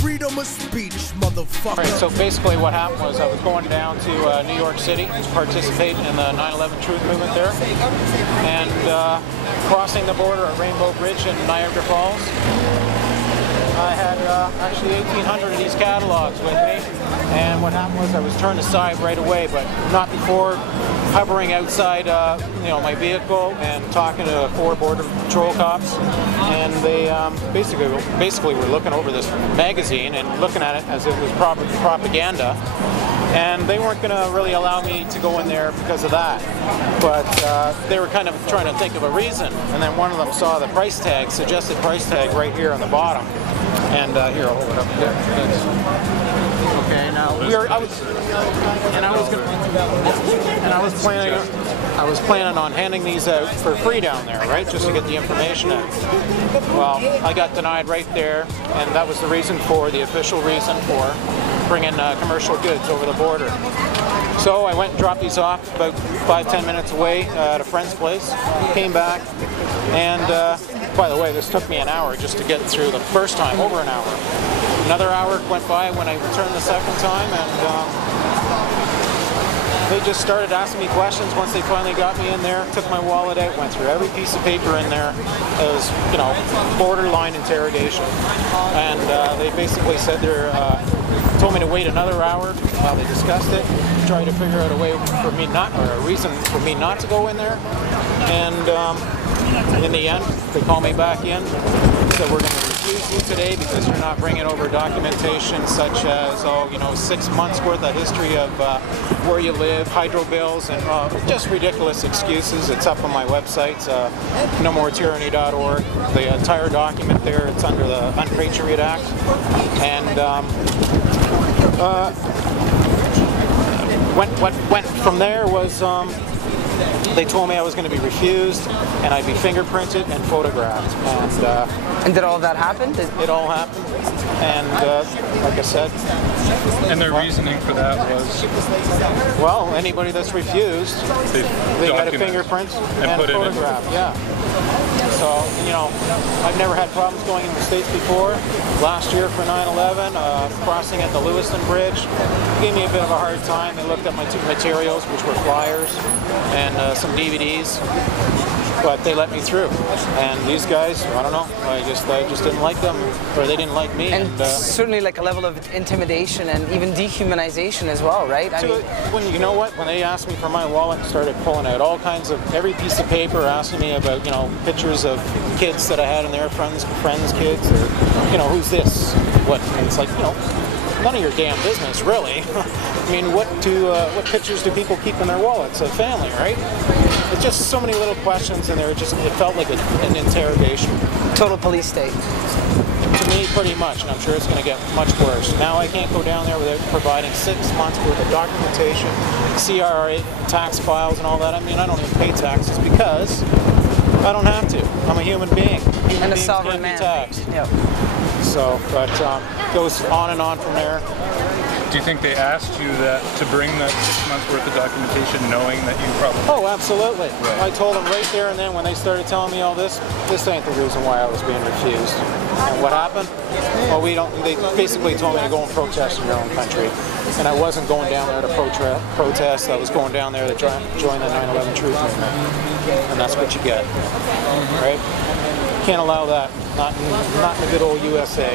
Freedom of speech, motherfucker. All right, so basically what happened was I was going down to New York City to participate in the 9/11 Truth Movement there, and crossing the border at Rainbow Bridge in Niagara Falls. I had actually 1,800 of these catalogs with me, and what happened was I was turned aside right away, but not before hovering outside my vehicle and talking to 4 border patrol cops, and they basically were looking over this magazine and looking at it as it was propaganda, and they weren't going to really allow me to go in there because of that, but they were kind of trying to think of a reason, and then one of them saw the price tag, suggested price tag right here on the bottom, and here, I'll hold it up here. Okay, now I was planning on handing these out for free down there, right, just to get the information out. Well, I got denied right there, and that was the reason for the official reason for bringing commercial goods over the border. So I went and dropped these off about 5-10 minutes away at a friend's place, came back, and by the way, this took me an hour just to get through the first time, over an hour. Another hour went by when I returned the second time, and they just started asking me questions once they finally got me in there, took my wallet out, went through every piece of paper in there. It was, borderline interrogation. And they basically said told me to wait another hour while they discussed it, tried to figure out a way for me a reason for me not to go in there. And in the end, they called me back in, said we're going to refuse you today because you're not bringing over documentation such as, 6 months worth of history of where you live, hydro bills, and just ridiculous excuses. It's up on my website, nomoretyranny.org. The entire document there, it's under the Unpatriot Act. And what went from there was they told me I was going to be refused, and I'd be fingerprinted and photographed. And did all of that happen? It all happened, and like I said. And their reasoning for that was? Well, anybody that's refused, they got a fingerprint and photograph. Yeah. So, I've never had problems going in the States before. Last year for 9/11, crossing at the Lewiston Bridge, gave me a bit of a hard time. They looked at my 2 materials, which were flyers and some DVDs, but they let me through. And these guys, I don't know, I just didn't like them, or they didn't like me. And certainly like a level of intimidation and even dehumanization as well, right? When they asked me for my wallet and started pulling out all kinds of, every piece of paper, asking me about, pictures of kids that I had in there, friends' kids, or, who's this? What? And it's like, none of your damn business, really. I mean, what pictures do people keep in their wallets of family, right? It's just so many little questions, and it felt like an interrogation. Total police state. To me, pretty much, and I'm sure it's going to get much worse. Now I can't go down there without providing 6 months worth of documentation, CRA, tax files, and all that. I mean, I don't even pay taxes because I don't have to. I'm a human being. And a sovereign man. Taxed. Yep. So, but goes on and on from there. Do you think they asked you to bring that 6 months worth of documentation knowing that you probably... Oh, absolutely. Right. I told them right there and then when they started telling me all this ain't the reason why I was being refused. And what happened? Well, they basically told me to go and protest in your own country. And I wasn't going down there to protest. I was going down there to join the 9/11 Truth Movement. And that's what you get. Right? Can't allow that. Not in the good old USA.